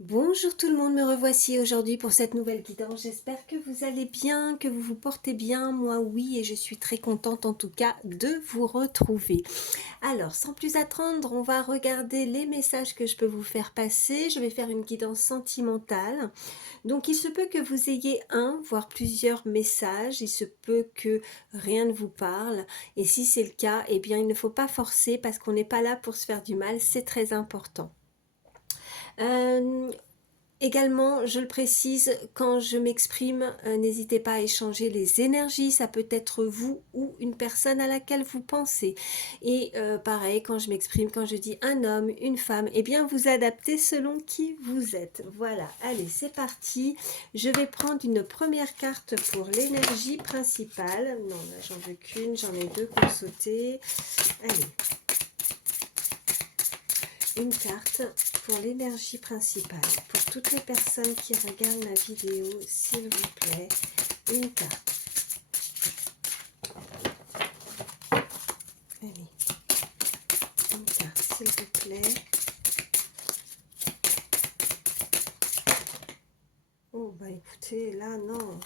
Bonjour tout le monde, me revoici aujourd'hui pour cette nouvelle guidance. J'espère que vous allez bien, que vous vous portez bien. Moi oui, et je suis très contente en tout cas de vous retrouver. Alors, sans plus attendre, on va regarder les messages que je peux vous faire passer. Je vais faire une guidance sentimentale. Donc il se peut que vous ayez un, voire plusieurs messages. Il se peut que rien ne vous parle. Et si c'est le cas, eh bien il ne faut pas forcer parce qu'on n'est pas là pour se faire du mal. C'est très important. Euh, Également, je le précise, quand je m'exprime, n'hésitez pas à échanger les énergies, ça peut être vous ou une personne à laquelle vous pensez. Et pareil, quand je m'exprime, quand je dis un homme, une femme, eh bien vous adaptez selon qui vous êtes. Voilà, allez, c'est parti. Je vais prendre une première carte pour l'énergie principale. Non, là j'en veux qu'une, j'en ai deux pour sauter. Allez, une carte pour l'énergie principale. Pour toutes les personnes qui regardent ma vidéo, s'il vous plaît, une carte. Allez, une carte, s'il vous plaît. Oh, bah écoutez, là, non.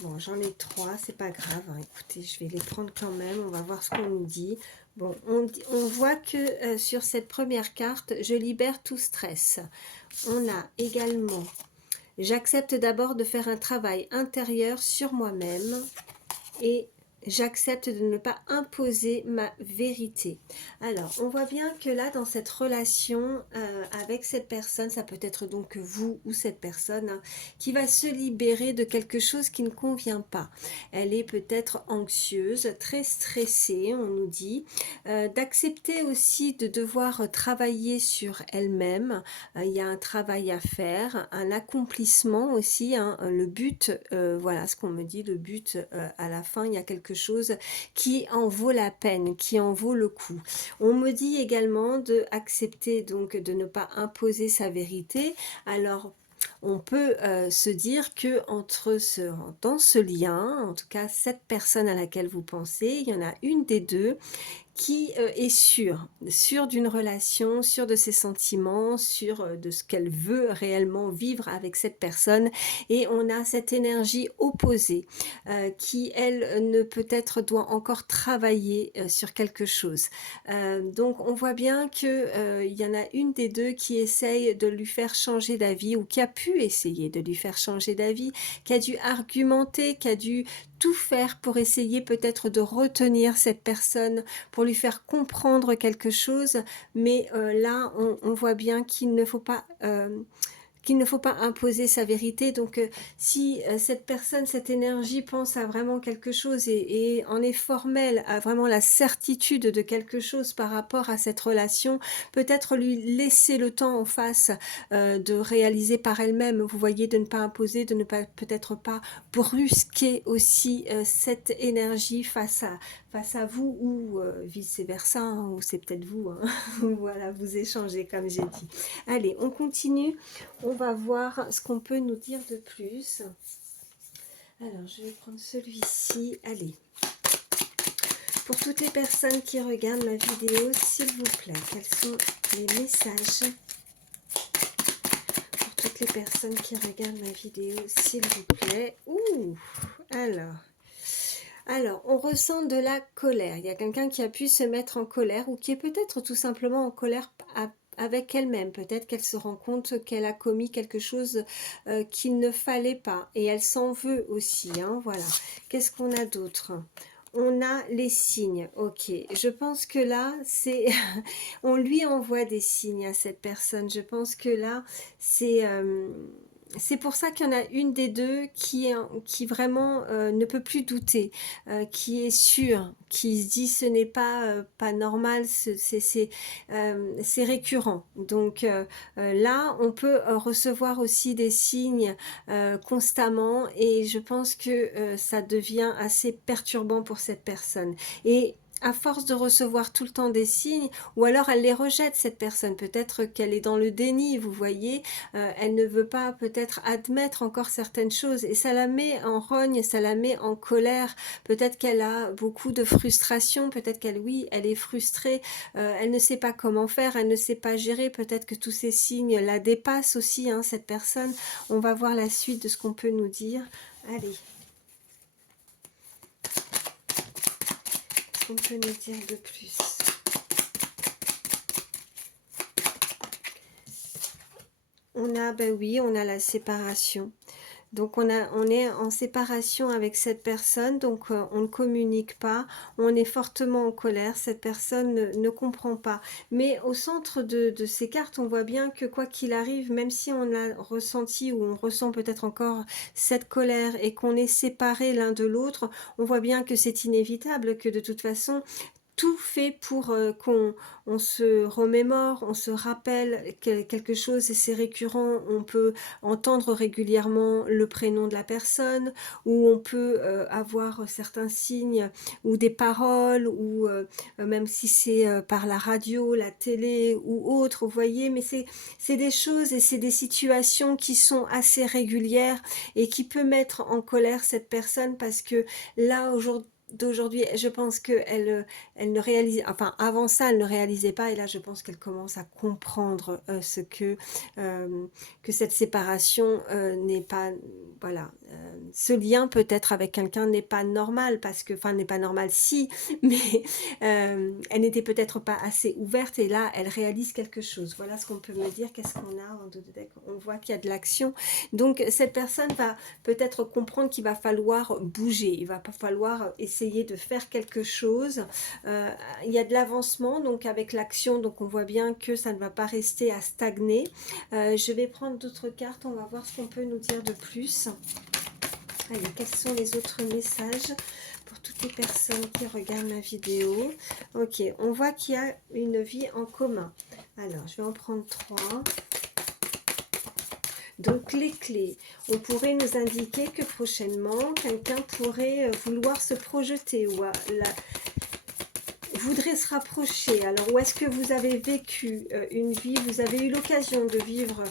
Bon, j'en ai trois, c'est pas grave. Hein. Écoutez, je vais les prendre quand même. On va voir ce qu'on nous dit. Bon, on voit que sur cette première carte, je libère tout stress. On a également, j'accepte d'abord de faire un travail intérieur sur moi-même et j'accepte de ne pas imposer ma vérité. Alors, on voit bien que là, dans cette relation avec cette personne, ça peut être donc vous ou cette personne hein, qui va se libérer de quelque chose qui ne convient pas. Elle est peut-être anxieuse, très stressée, on nous dit, d'accepter aussi de devoir travailler sur elle-même. Il y a un travail à faire, un accomplissement aussi. Hein, le but, voilà ce qu'on me dit, le but à la fin, il y a quelque chose qui en vaut la peine, qui en vaut le coup. On me dit également de accepter donc de ne pas imposer sa vérité. Alors on peut se dire que dans ce lien, en tout cas cette personne à laquelle vous pensez, il y en a une des deux qui est sûre d'une relation, sûre de ses sentiments, sûre de ce qu'elle veut réellement vivre avec cette personne. Et on a cette énergie opposée qui, elle, ne peut-être doit encore travailler sur quelque chose. Donc on voit bien que il y en a une des deux qui essaye de lui faire changer d'avis ou qui a pu essayer de lui faire changer d'avis, qui a dû argumenter, qui a dû tout faire pour essayer peut-être de retenir cette personne, pour lui faire comprendre quelque chose, mais là on voit bien qu'il ne faut pas imposer sa vérité. Donc si cette personne, cette énergie pense à vraiment quelque chose et en est formelle, a vraiment la certitude de quelque chose par rapport à cette relation, peut-être lui laisser le temps en face de réaliser par elle-même, vous voyez, de ne pas imposer, de ne pas peut-être pas brusquer aussi cette énergie face à vous ou vice versa, hein, ou c'est peut-être vous, hein. Voilà, vous échangez comme j'ai dit. Allez, on continue. On va voir ce qu'on peut nous dire de plus. Alors, je vais prendre celui-ci. Allez. Pour toutes les personnes qui regardent ma vidéo, s'il vous plaît, quels sont les messages pour toutes les personnes qui regardent ma vidéo, s'il vous plaît. Ouh, alors, on ressent de la colère. Il y a quelqu'un qui a pu se mettre en colère ou qui est peut-être tout simplement en colère avec elle-même. Peut-être qu'elle se rend compte qu'elle a commis quelque chose qu'il ne fallait pas. Et elle s'en veut aussi. Hein, voilà. Qu'est-ce qu'on a d'autre? On a les signes. Ok. Je pense que là, c'est... on lui envoie des signes à cette personne. Je pense que là, c'est... c'est pour ça qu'il y en a une des deux qui vraiment ne peut plus douter, qui est sûre, qui se dit ce n'est pas normal, c'est récurrent. Donc là, on peut recevoir aussi des signes constamment et je pense que ça devient assez perturbant pour cette personne. Et à force de recevoir tout le temps des signes, ou alors elle les rejette, cette personne. Peut-être qu'elle est dans le déni, vous voyez. Elle ne veut pas peut-être admettre encore certaines choses. Et ça la met en rogne, ça la met en colère. Peut-être qu'elle a beaucoup de frustration. Peut-être qu'elle, oui, elle est frustrée. Elle ne sait pas comment faire, elle ne sait pas gérer. Peut-être que tous ces signes la dépassent aussi, hein, cette personne. On va voir la suite de ce qu'on peut nous dire. Allez. Qu'est-ce qu'on peut nous dire de plus? On a, ben oui, on a la séparation. Donc on est en séparation avec cette personne, donc on ne communique pas, on est fortement en colère, cette personne ne comprend pas. Mais au centre de ces cartes, on voit bien que quoi qu'il arrive, même si on a ressenti ou on ressent peut-être encore cette colère et qu'on est séparés l'un de l'autre, on voit bien que c'est inévitable, que de toute façon, tout fait pour qu'on se remémore, on se rappelle quelque chose et c'est récurrent, on peut entendre régulièrement le prénom de la personne ou on peut avoir certains signes ou des paroles ou même si c'est par la radio, la télé ou autre, vous voyez, mais c'est des choses et c'est des situations qui sont assez régulières et qui peut mettre en colère cette personne parce que là d'aujourd'hui, je pense qu'elle elle ne réalise, enfin avant ça, elle ne réalisait pas, et là je pense qu'elle commence à comprendre que cette séparation n'est pas, voilà, ce lien peut-être avec quelqu'un n'est pas normal, parce que, enfin n'est pas normal si, mais elle n'était peut-être pas assez ouverte, et là elle réalise quelque chose. Voilà ce qu'on peut me dire. Qu'est-ce qu'on a en dos de deck? On voit qu'il y a de l'action, donc cette personne va peut-être comprendre qu'il va falloir bouger, il va pas falloir essayer de faire quelque chose. Il y a de l'avancement donc avec l'action, donc on voit bien que ça ne va pas rester à stagner. Je vais prendre d'autres cartes, on va voir ce qu'on peut nous dire de plus. Allez, quels sont les autres messages pour toutes les personnes qui regardent ma vidéo? Ok, on voit qu'il y a une vie en commun. Alors, je vais en prendre 3. Donc les clés, on pourrait nous indiquer que prochainement, quelqu'un pourrait vouloir se projeter ou voudrait se rapprocher. Alors où est-ce que vous avez vécu une vie, vous avez eu l'occasion de vivre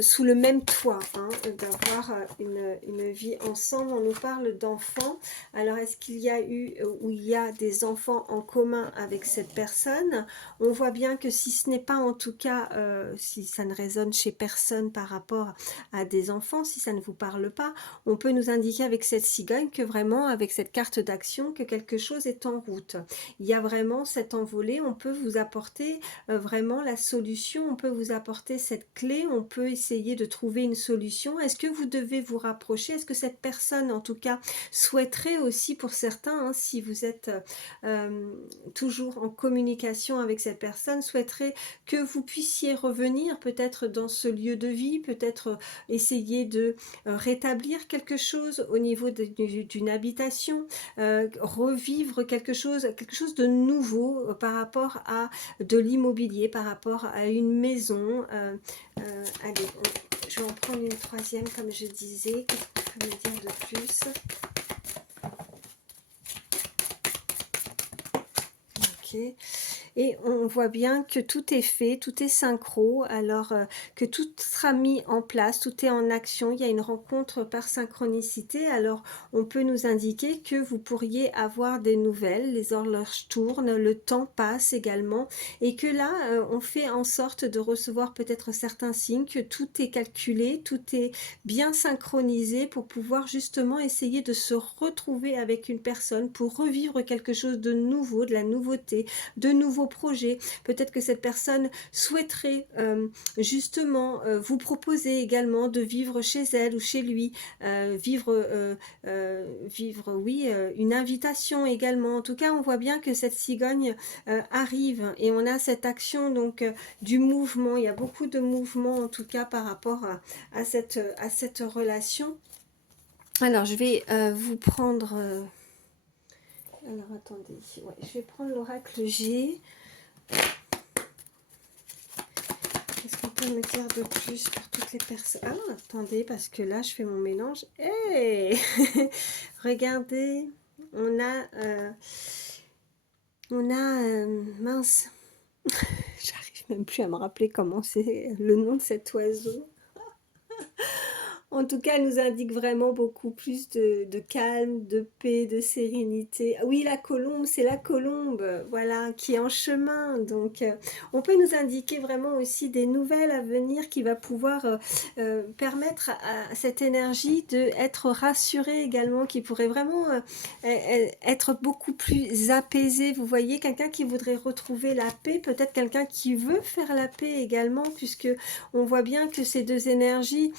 sous le même toit, hein, d'avoir une vie ensemble. On nous parle d'enfants. Alors, est-ce qu'il y a eu ou il y a des enfants en commun avec cette personne? On voit bien que si ce n'est pas, en tout cas, si ça ne résonne chez personne par rapport à des enfants, si ça ne vous parle pas, on peut nous indiquer avec cette cigogne que vraiment, avec cette carte d'action, que quelque chose est en route. Il y a vraiment cette envolée. On peut vous apporter vraiment la solution, on peut vous apporter cette clé, on peut essayer de trouver une solution. Est-ce que vous devez vous rapprocher? Est-ce que cette personne, en tout cas, souhaiterait aussi pour certains, hein, si vous êtes toujours en communication avec cette personne, souhaiterait que vous puissiez revenir peut-être dans ce lieu de vie, peut-être essayer de rétablir quelque chose au niveau d'une habitation, revivre quelque chose de nouveau par rapport à de l'immobilier, par rapport à une maison. Allez, je vais en prendre une troisième, comme je disais. Qu'est-ce qu'on peut me dire de plus? Ok. Et on voit bien que tout est fait, tout est synchro, alors que tout sera mis en place, tout est en action, il y a une rencontre par synchronicité, alors on peut nous indiquer que vous pourriez avoir des nouvelles, les horloges tournent, le temps passe également, et que là, on fait en sorte de recevoir peut-être certains signes, que tout est calculé, tout est bien synchronisé pour pouvoir justement essayer de se retrouver avec une personne, pour revivre quelque chose de nouveau, de la nouveauté, de nouveaux projets. Peut-être que cette personne souhaiterait justement vous proposer également de vivre chez elle ou chez lui, vivre, oui, une invitation également. En tout cas, on voit bien que cette cigogne arrive et on a cette action donc du mouvement. Il y a beaucoup de mouvement en tout cas par rapport à cette relation. Alors, je vais vous prendre... alors, attendez. Ouais, je vais prendre l'oracle G. Qu'est-ce qu'on peut me dire de plus pour toutes les personnes? Ah, attendez, parce que là, je fais mon mélange. Hey regardez. mince, j'arrive même plus à me rappeler comment c'est le nom de cet oiseau. En tout cas, elle nous indique vraiment beaucoup plus de calme, de paix, de sérénité. Ah oui, la colombe, c'est la colombe, voilà, qui est en chemin. Donc, on peut nous indiquer vraiment aussi des nouvelles à venir qui va pouvoir permettre à cette énergie d'être rassurée également, qui pourrait vraiment être beaucoup plus apaisée. Vous voyez, quelqu'un qui voudrait retrouver la paix, peut-être quelqu'un qui veut faire la paix également, puisque on voit bien que ces deux énergies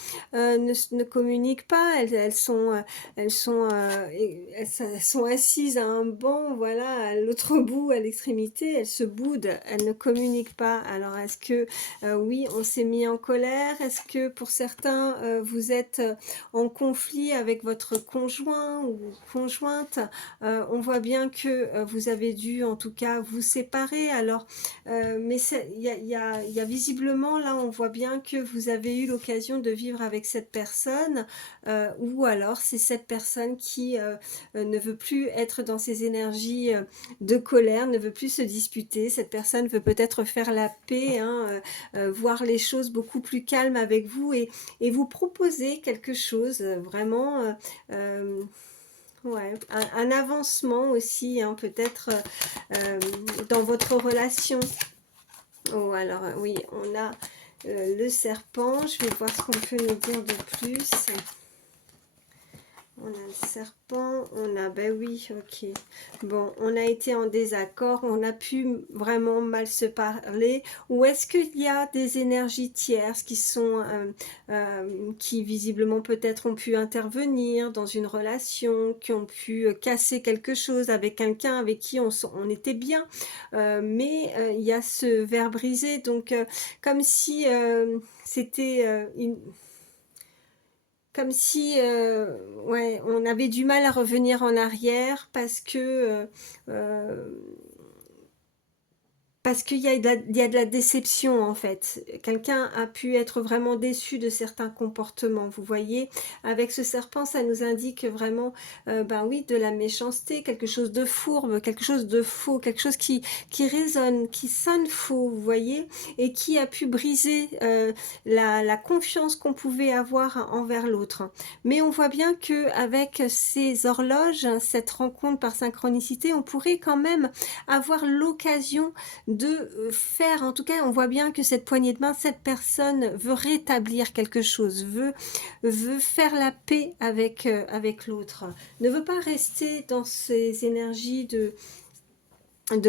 ne communiquent pas, elles sont assises à un banc, voilà, à l'autre bout, à l'extrémité, elles se boudent, elles ne communiquent pas. Alors est-ce que, oui, on s'est mis en colère? Est-ce que pour certains, vous êtes en conflit avec votre conjoint ou conjointe? On voit bien que vous avez dû, en tout cas, vous séparer. Alors, mais il y a visiblement, là, on voit bien que vous avez eu l'occasion de vivre avec cette personne, ou alors c'est cette personne qui ne veut plus être dans ces énergies de colère, ne veut plus se disputer. Cette personne veut peut-être faire la paix, hein, voir les choses beaucoup plus calmes avec vous et vous proposer quelque chose vraiment... ouais, un avancement aussi, hein, peut-être dans votre relation. Oh, alors oui, on a le serpent. Je vais voir ce qu'on peut nous dire de plus. On a le serpent, on a, ben oui, ok. Bon, on a été en désaccord, on a pu vraiment mal se parler. Ou est-ce qu'il y a des énergies tierces qui sont, qui visiblement peut-être ont pu intervenir dans une relation, qui ont pu casser quelque chose avec quelqu'un avec qui on était bien. Mais il y a ce verre brisé, donc comme si c'était comme si ouais, on avait du mal à revenir en arrière parce qu'il y a il y a de la déception en fait. Quelqu'un a pu être vraiment déçu de certains comportements. Vous voyez, avec ce serpent, ça nous indique vraiment, ben oui, de la méchanceté, quelque chose de fourbe, quelque chose de faux, quelque chose qui résonne, qui sonne faux, vous voyez, et qui a pu briser la confiance qu'on pouvait avoir envers l'autre. Mais on voit bien que avec ces horloges, cette rencontre par synchronicité, on pourrait quand même avoir l'occasion de faire, en tout cas on voit bien que cette poignée de main, cette personne veut rétablir quelque chose, veut faire la paix avec l'autre, ne veut pas rester dans ces énergies de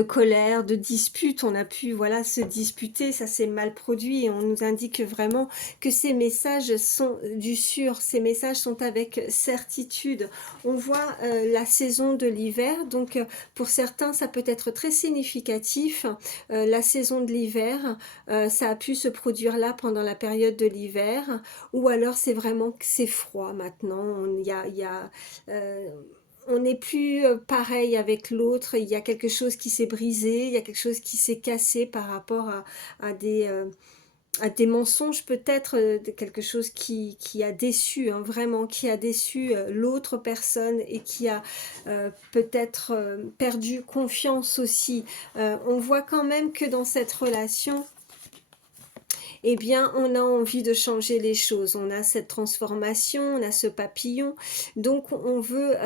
colère, de dispute, on a pu voilà se disputer, ça s'est mal produit et on nous indique vraiment que ces messages sont du sûr, ces messages sont avec certitude. On voit la saison de l'hiver, donc pour certains ça peut être très significatif, la saison de l'hiver, ça a pu se produire là pendant la période de l'hiver, ou alors c'est vraiment que c'est froid maintenant, il y a on n'est plus pareil avec l'autre, il y a quelque chose qui s'est brisé, il y a quelque chose qui s'est cassé par rapport à à des mensonges peut-être, quelque chose qui a déçu, hein, vraiment, qui a déçu l'autre personne et qui a peut-être perdu confiance aussi. On voit quand même que dans cette relation, eh bien, on a envie de changer les choses. On a cette transformation, on a ce papillon. Donc, on veut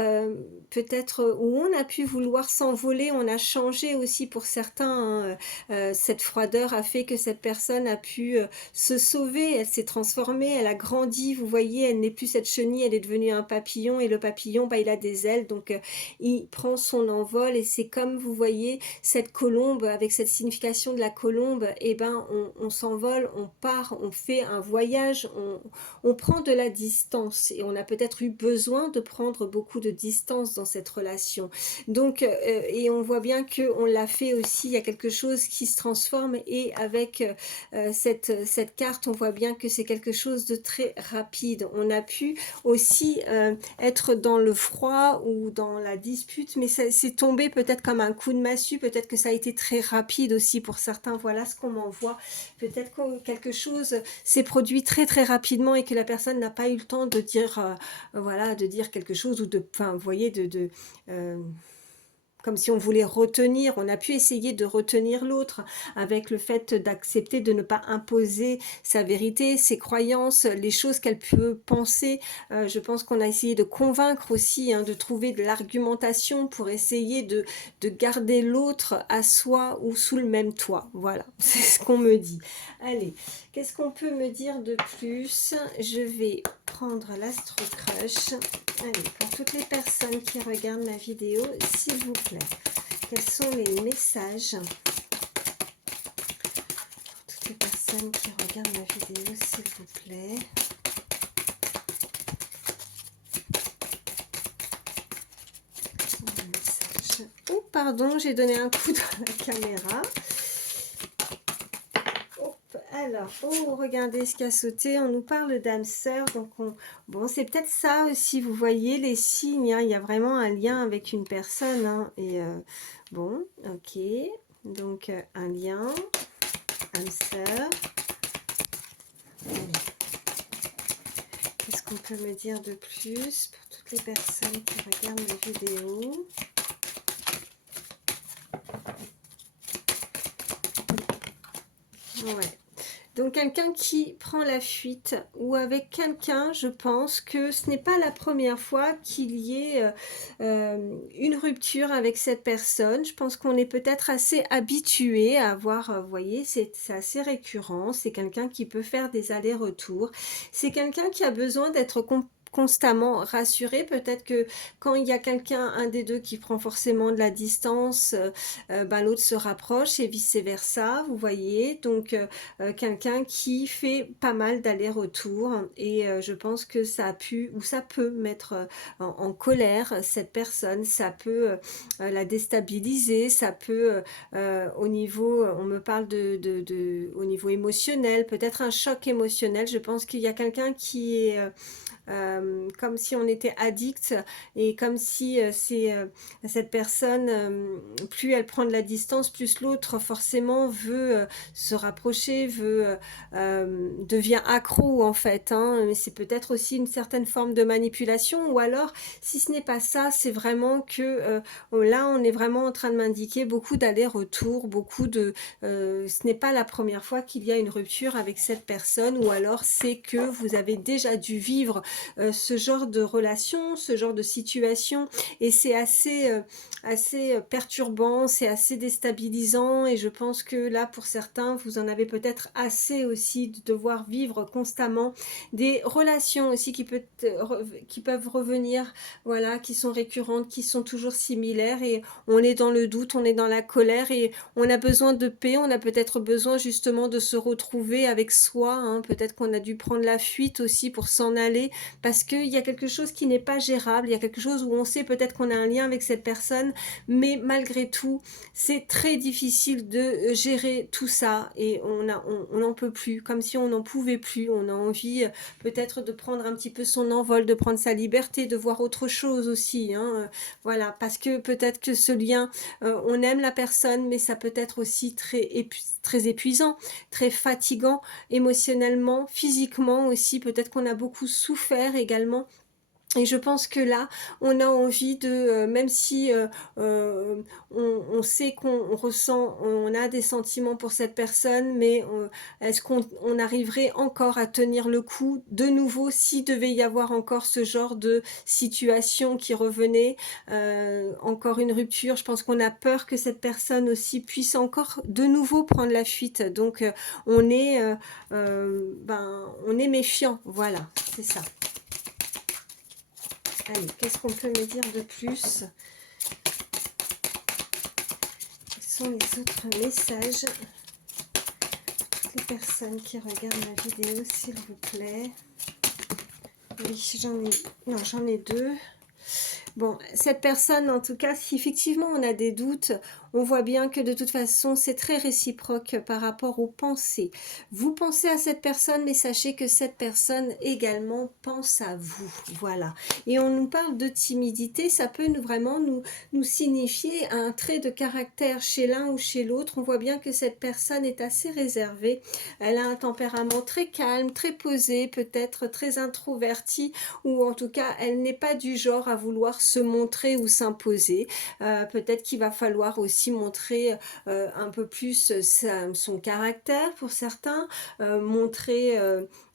peut-être, ou on a pu vouloir s'envoler, on a changé aussi pour certains. Hein, cette froideur a fait que cette personne a pu se sauver. Elle s'est transformée, elle a grandi. Vous voyez, elle n'est plus cette chenille, elle est devenue un papillon. Et le papillon, bah, il a des ailes. Donc, il prend son envol. Et c'est comme, vous voyez, cette colombe, avec cette signification de la colombe, eh ben, on s'envole, on part, on fait un voyage, on prend de la distance et on a peut-être eu besoin de prendre beaucoup de distance dans cette relation. Donc, et on voit bien qu'on l'a fait aussi, il y a quelque chose qui se transforme et avec cette carte, on voit bien que c'est quelque chose de très rapide. On a pu aussi être dans le froid ou dans la dispute, mais c'est tombé peut-être comme un coup de massue, peut-être que ça a été très rapide aussi pour certains. Voilà ce qu'on m'envoie. Peut-être que quelque chose s'est produit très très rapidement et que la personne n'a pas eu le temps de dire, voilà, de dire quelque chose ou de, enfin, vous voyez, euh, comme si on voulait retenir, on a pu essayer de retenir l'autre avec le fait d'accepter de ne pas imposer sa vérité, ses croyances, les choses qu'elle peut penser. Je pense qu'on a essayé de convaincre aussi, hein, de trouver de l'argumentation pour essayer de garder l'autre à soi ou sous le même toit. Voilà, c'est ce qu'on me dit. Allez, qu'est-ce qu'on peut me dire de plus? Je vais prendre l'Astro Crush. Allez, pour toutes les personnes qui regardent ma vidéo, s'il vous plaît, quels sont les messages? Pour toutes les personnes qui regardent ma vidéo, s'il vous plaît. Les messages. Oh, pardon, j'ai donné un coup dans la caméra. Alors, oh, regardez ce qui a sauté. On nous parle d'âme sœur. Donc, bon, c'est peut-être ça aussi. Vous voyez les signes. Hein, il y a vraiment un lien avec une personne. Hein, et bon, ok. Donc, un lien, âme sœur. Qu'est-ce qu'on peut me dire de plus pour toutes les personnes qui regardent mes vidéos? Ouais. Donc quelqu'un qui prend la fuite ou avec quelqu'un, je pense que ce n'est pas la première fois qu'il y ait une rupture avec cette personne. Je pense qu'on est peut-être assez habitué à avoir, vous voyez, c'est assez récurrent. C'est quelqu'un qui peut faire des allers-retours. C'est quelqu'un qui a besoin d'être constamment rassuré. Peut-être que quand il y a quelqu'un, un des deux qui prend forcément de la distance, ben, l'autre se rapproche et vice versa, vous voyez. Donc quelqu'un qui fait pas mal d'allers-retours et je pense que ça a pu ou ça peut mettre en colère cette personne, ça peut la déstabiliser, ça peut au niveau, on me parle au niveau émotionnel, peut-être un choc émotionnel. Je pense qu'il y a quelqu'un qui est comme si on était addict et comme si cette personne, plus elle prend de la distance, plus l'autre forcément veut se rapprocher, devient accro en fait, hein, mais c'est peut-être aussi une certaine forme de manipulation, ou alors si ce n'est pas ça, c'est vraiment que là on est vraiment en train de m'indiquer beaucoup d'allers-retours, beaucoup de ce n'est pas la première fois qu'il y a une rupture avec cette personne, ou alors c'est que vous avez déjà dû vivre ce genre de relation, ce genre de situation, et c'est assez perturbant, c'est assez déstabilisant, et je pense que là pour certains vous en avez peut-être assez aussi de devoir vivre constamment des relations aussi qui peuvent revenir, voilà, qui sont récurrentes, qui sont toujours similaires, et on est dans le doute, on est dans la colère, et on a besoin de paix, on a peut-être besoin justement de se retrouver avec soi, hein. Peut-être qu'on a dû prendre la fuite aussi pour s'en aller, parce qu'il y a quelque chose qui n'est pas gérable, il y a quelque chose où on sait peut-être qu'on a un lien avec cette personne, mais malgré tout, c'est très difficile de gérer tout ça, et on n'en peut plus, comme si on n'en pouvait plus, on a envie peut-être de prendre un petit peu son envol, de prendre sa liberté, de voir autre chose aussi, hein, voilà, parce que peut-être que ce lien, on aime la personne, mais ça peut être aussi très épuisant, très fatigant, émotionnellement, physiquement aussi, peut-être qu'on a beaucoup souffert également. Et je pense que là, on a envie de, même si on sait qu'on ressent, on a des sentiments pour cette personne, mais est-ce qu'on arriverait encore à tenir le coup de nouveau s'il devait y avoir encore ce genre de situation qui revenait, encore une rupture? Je pense qu'on a peur que cette personne aussi puisse encore de nouveau prendre la fuite. Donc on est méfiant, voilà, c'est ça. Allez, qu'est-ce qu'on peut me dire de plus? Quels sont les autres messages? Toutes les personnes qui regardent ma vidéo, s'il vous plaît. Oui, j'en ai deux. Bon, cette personne, en tout cas, si effectivement on a des doutes, On voit bien que de toute façon, c'est très réciproque par rapport aux pensées. Vous pensez à cette personne, mais sachez que cette personne également pense à vous. Voilà. Et on nous parle de timidité, ça peut vraiment nous signifier un trait de caractère chez l'un ou chez l'autre. On voit bien que cette personne est assez réservée. Elle a un tempérament très calme, très posé, peut-être très introverti, ou en tout cas, elle n'est pas du genre à vouloir se montrer ou s'imposer. Peut-être qu'il va falloir aussi montrer un peu plus son caractère pour certains, montrer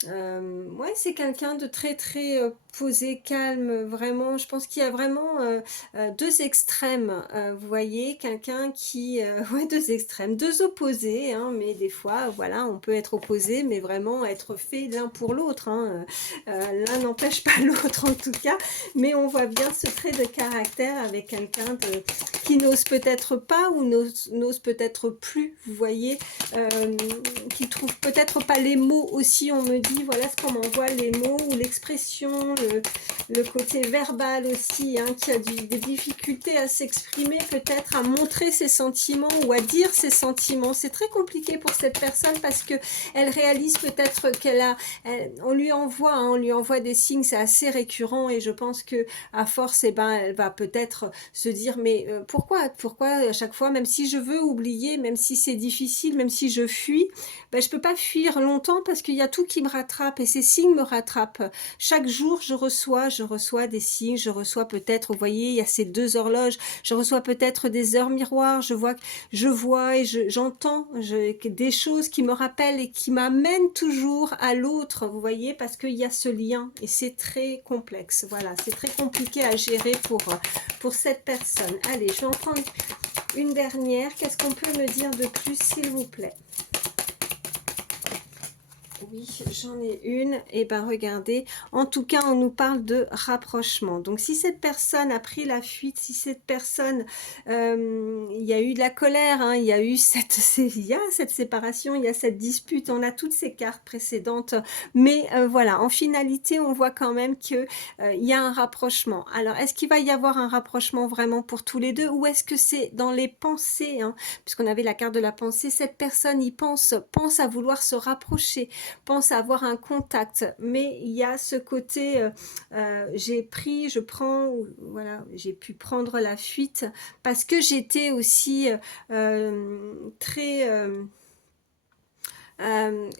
ouais, c'est quelqu'un de très très posé, calme, vraiment. Je pense qu'il y a vraiment deux extrêmes, vous voyez, quelqu'un qui, ouais, deux extrêmes, deux opposés, hein, mais des fois, voilà, on peut être opposé, mais vraiment être fait l'un pour l'autre, hein. L'un n'empêche pas l'autre en tout cas, mais on voit bien ce trait de caractère avec quelqu'un qui n'ose peut-être pas ou n'ose peut-être plus, vous voyez, qui trouve peut-être pas les mots aussi, on me dit, voilà ce qu'on m'envoie, les mots ou l'expression, le côté verbal aussi, hein, qui a des difficultés à s'exprimer, peut-être à montrer ses sentiments ou à dire ses sentiments. C'est très compliqué pour cette personne parce que elle réalise peut-être on lui envoie, hein, on lui envoie des signes, c'est assez récurrent et je pense que à force, eh ben, elle va peut-être se dire mais pourquoi à chaque fois, même si je veux oublier, même si c'est difficile, même si je fuis, ben, je peux pas fuir longtemps parce qu'il y a tout qui me rattrape et ces signes me rattrapent. Chaque jour, je reçois des signes, je reçois peut-être, vous voyez, il y a ces deux horloges, je reçois peut-être des heures miroirs, je vois et j'entends des choses qui me rappellent et qui m'amènent toujours à l'autre, vous voyez, parce qu'il y a ce lien et c'est très complexe. Voilà, c'est très compliqué à gérer pour cette personne. Allez, je vais en prendre une dernière. Qu'est-ce qu'on peut me dire de plus, s'il vous plaît? Oui, j'en ai une. Et ben regardez, en tout cas, on nous parle de rapprochement. Donc, si cette personne a pris la fuite, si cette personne, il y a eu de la colère, hein, il y a eu il y a cette séparation, il y a cette dispute, on a toutes ces cartes précédentes. Mais voilà, en finalité, on voit quand même que il y a un rapprochement. Alors, est-ce qu'il va y avoir un rapprochement vraiment pour tous les deux, ou est-ce que c'est dans les pensées, hein, puisqu'on avait la carte de la pensée, cette personne y pense à vouloir se rapprocher, pense à avoir un contact, mais il y a ce côté je prends, voilà, j'ai pu prendre la fuite parce que j'étais aussi très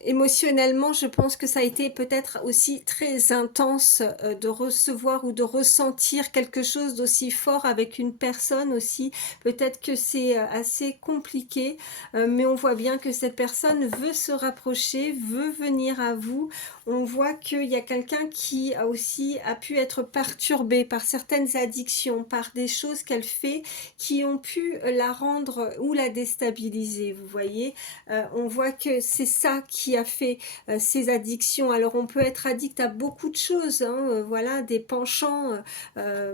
émotionnellement, je pense que ça a été peut-être aussi très intense de recevoir ou de ressentir quelque chose d'aussi fort avec une personne aussi. Peut-être que c'est assez compliqué, mais on voit bien que cette personne veut se rapprocher, veut venir à vous. On voit qu'il y a quelqu'un qui a aussi pu être perturbé par certaines addictions, par des choses qu'elle fait qui ont pu la rendre ou la déstabiliser, vous voyez. On voit que c'est ça qui a fait ces addictions. Alors on peut être addict à beaucoup de choses, hein, voilà, des penchants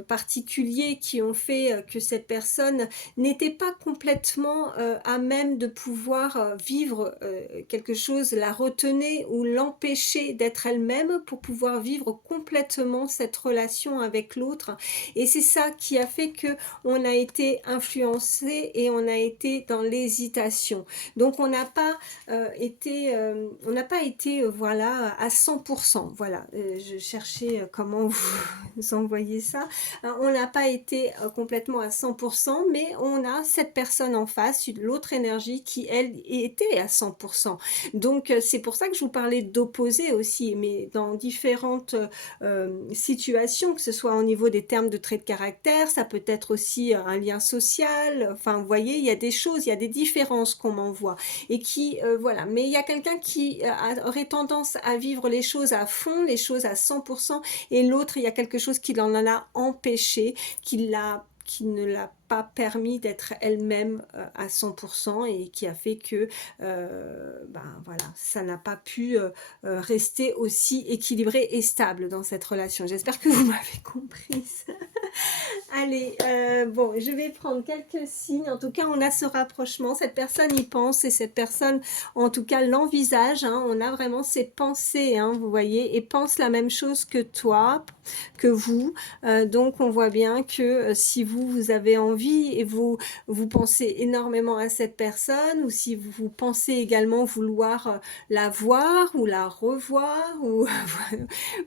particuliers qui ont fait que cette personne n'était pas complètement à même de pouvoir vivre quelque chose, la retenait ou l'empêcher d'être elle-même pour pouvoir vivre complètement cette relation avec l'autre. Et c'est ça qui a fait que on a été influencé et on a été dans l'hésitation. Donc on n'a pas été voilà à 100%. Voilà, je cherchais comment vous envoyer ça. On n'a pas été complètement à 100%, mais on a cette personne en face, l'autre énergie qui elle était à 100%. Donc c'est pour ça que je vous parlais d'opposé aussi, mais dans différentes situations, que ce soit au niveau des termes de traits de caractère, ça peut être aussi un lien social. Enfin, vous voyez, il y a des choses, il y a des différences qu'on m'envoie et qui voilà, mais il y a quelqu'un qui aurait tendance à vivre les choses à fond, les choses à 100%, et l'autre, il y a quelque chose qui l'en a empêché, qui ne l'a pas permis d'être elle-même à 100% et qui a fait que ben voilà, ça n'a pas pu rester aussi équilibré et stable dans cette relation. J'espère que vous m'avez comprise. Allez, bon, je vais prendre quelques signes. En tout cas, on a ce rapprochement. Cette personne y pense et cette personne, en tout cas, l'envisage. Hein. On a vraiment ses pensées, hein, vous voyez, et pense la même chose que toi, que vous. Donc, on voit bien que si vous avez envie et vous pensez énormément à cette personne, ou si vous pensez également vouloir la voir ou la revoir, ou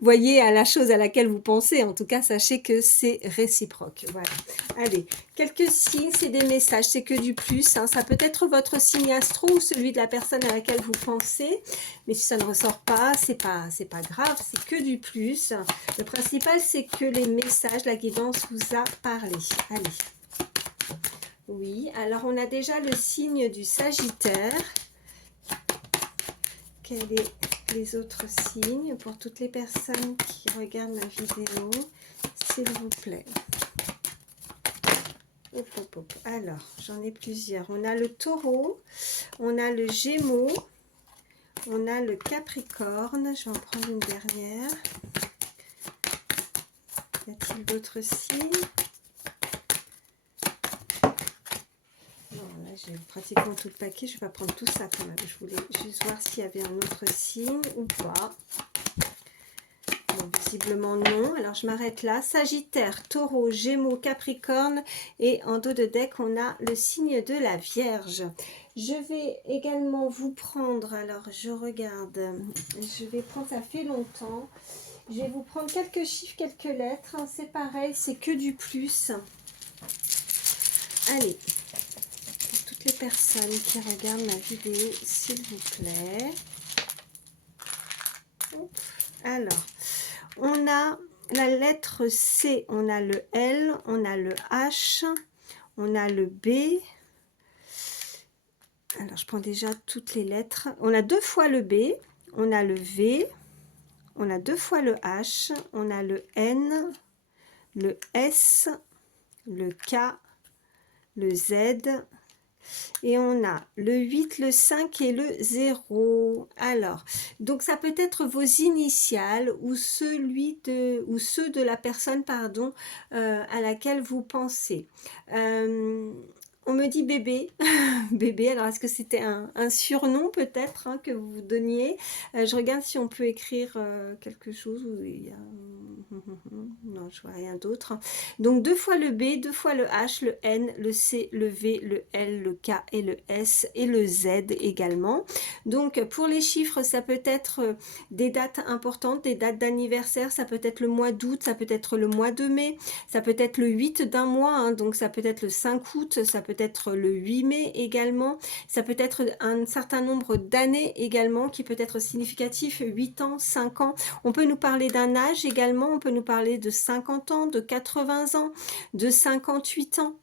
voyez à la chose à laquelle vous pensez. En tout cas, sachez que c'est réciproque. Voilà. Allez, quelques signes, c'est des messages, c'est que du plus. Hein. Ça peut être votre signe astro ou celui de la personne à laquelle vous pensez. Mais si ça ne ressort pas, c'est pas grave, c'est que du plus. Le principal, c'est que les messages, la guidance vous a parlé. Allez. Oui, alors on a déjà le signe du Sagittaire. Quel est les autres signes pour toutes les personnes qui regardent ma vidéo, s'il vous plaît. Hop, hop, hop. Alors, j'en ai plusieurs. On a le Taureau, on a le Gémeaux, on a le Capricorne. Je vais en prendre une dernière. Y a-t-il d'autres signes? Non, là j'ai pratiquement tout le paquet. Je vais pas prendre tout ça quand même. Je voulais juste voir s'il y avait un autre signe ou pas. Bon, visiblement non. Alors je m'arrête là. Sagittaire, Taureau, Gémeaux, Capricorne. Et en dos de deck, on a le signe de la Vierge. Je vais également vous prendre, alors je regarde, je vais prendre, ça fait longtemps. Je vais vous prendre quelques chiffres, quelques lettres. C'est pareil, c'est que du plus. Allez, pour toutes les personnes qui regardent ma vidéo, s'il vous plaît. Alors, on a la lettre C, on a le L, on a le H, on a le B. Alors, je prends déjà toutes les lettres. On a 2 fois le B, on a le V, on a 2 fois le H, on a le N, le S, le K, le Z, et on a le 8, le 5 et le 0. Alors, donc ça peut être vos initiales ou ceux de la personne, pardon, à laquelle vous pensez. On me dit bébé, bébé, alors est-ce que c'était un surnom peut-être hein, que vous vous donniez? Je regarde si on peut écrire quelque chose. Non, je vois rien d'autre. Donc 2 fois le B, 2 fois le H, le N, le C, le V, le L, le K et le S et le Z également. Donc pour les chiffres, ça peut être des dates importantes, des dates d'anniversaire, ça peut être le mois d'août, ça peut être le mois de mai, ça peut être le 8 d'un mois, hein, donc ça peut être le 5 août, ça peut être le 8 mai également, ça peut être un certain nombre d'années également qui peut être significatif, 8 ans, 5 ans. On peut nous parler d'un âge également, on peut nous parler de 50 ans, de 80 ans, de 58 ans,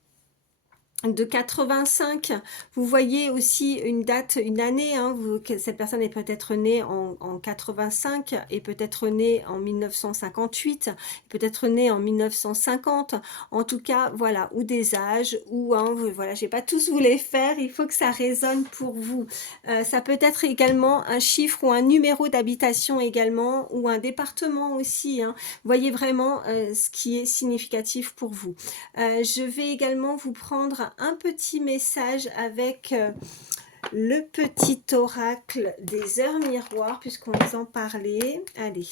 de 85. Vous voyez aussi une date, une année, hein, cette personne est peut-être née en 85 et peut-être née en 1958, peut-être née en 1950, en tout cas voilà, ou des âges, ou hein, voilà, j'ai pas tous vous les faire, il faut que ça résonne pour vous. Ça peut être également un chiffre ou un numéro d'habitation également, ou un département aussi, hein. Voyez vraiment ce qui est significatif pour vous. Je vais également vous prendre un petit message avec le petit oracle des heures miroirs, puisqu'on vous en parlait. Allez,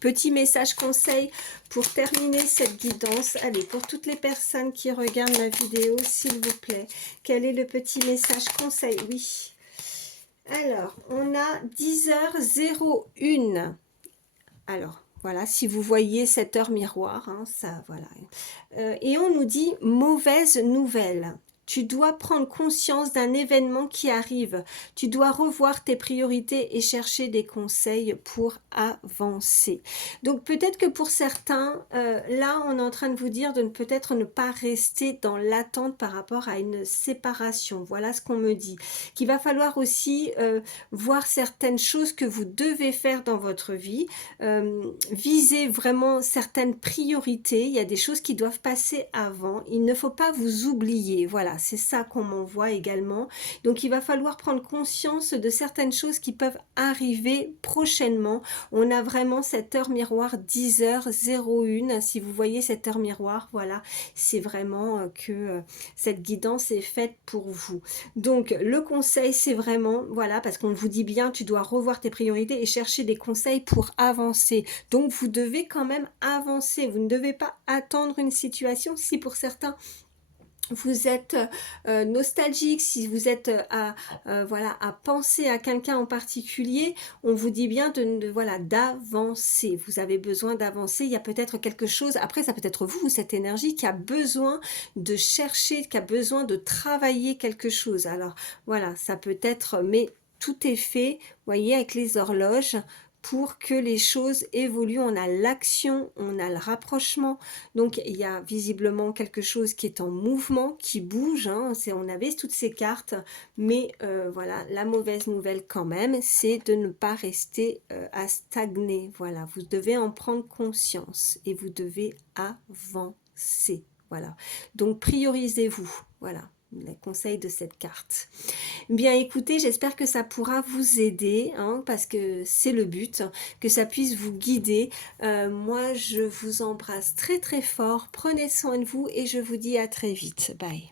petit message conseil pour terminer cette guidance. Allez, pour toutes les personnes qui regardent ma vidéo, s'il vous plaît, quel est le petit message conseil? Oui. Alors, on a 10h01. Alors, voilà, si vous voyez cette heure miroir, hein, ça, voilà. Et on nous dit mauvaise nouvelle. Tu dois prendre conscience d'un événement qui arrive. Tu dois revoir tes priorités et chercher des conseils pour avancer. Donc peut-être que pour certains, là, on est en train de vous dire de peut-être ne pas rester dans l'attente par rapport à une séparation. Voilà ce qu'on me dit. Qu'il va falloir aussi voir certaines choses que vous devez faire dans votre vie. Viser vraiment certaines priorités. Il y a des choses qui doivent passer avant. Il ne faut pas vous oublier. Voilà, c'est ça qu'on m'envoie également. Donc il va falloir prendre conscience de certaines choses qui peuvent arriver prochainement. On a vraiment cette heure miroir 10h01. Si vous voyez cette heure miroir, voilà, c'est vraiment que cette guidance est faite pour vous. Donc le conseil, c'est vraiment, voilà, parce qu'on vous dit bien, tu dois revoir tes priorités et chercher des conseils pour avancer. Donc vous devez quand même avancer, vous ne devez pas attendre une situation. Si pour certains vous êtes nostalgique, si vous êtes voilà, à penser à quelqu'un en particulier, on vous dit bien voilà, d'avancer. Vous avez besoin d'avancer. Il y a peut-être quelque chose, après ça peut être vous, cette énergie qui a besoin de chercher, qui a besoin de travailler quelque chose. Alors voilà, ça peut être, mais tout est fait, vous voyez, avec les horloges, pour que les choses évoluent. On a l'action, on a le rapprochement. Donc il y a visiblement quelque chose qui est en mouvement, qui bouge. Hein. On avait toutes ces cartes, mais voilà, la mauvaise nouvelle quand même, c'est de ne pas rester à stagner. Voilà, vous devez en prendre conscience et vous devez avancer. Voilà, donc priorisez-vous. Voilà, les conseils de cette carte. Bien écoutez, j'espère que ça pourra vous aider, hein, parce que c'est le but, que ça puisse vous guider. Moi, je vous embrasse très très fort, prenez soin de vous et je vous dis à très vite. Bye.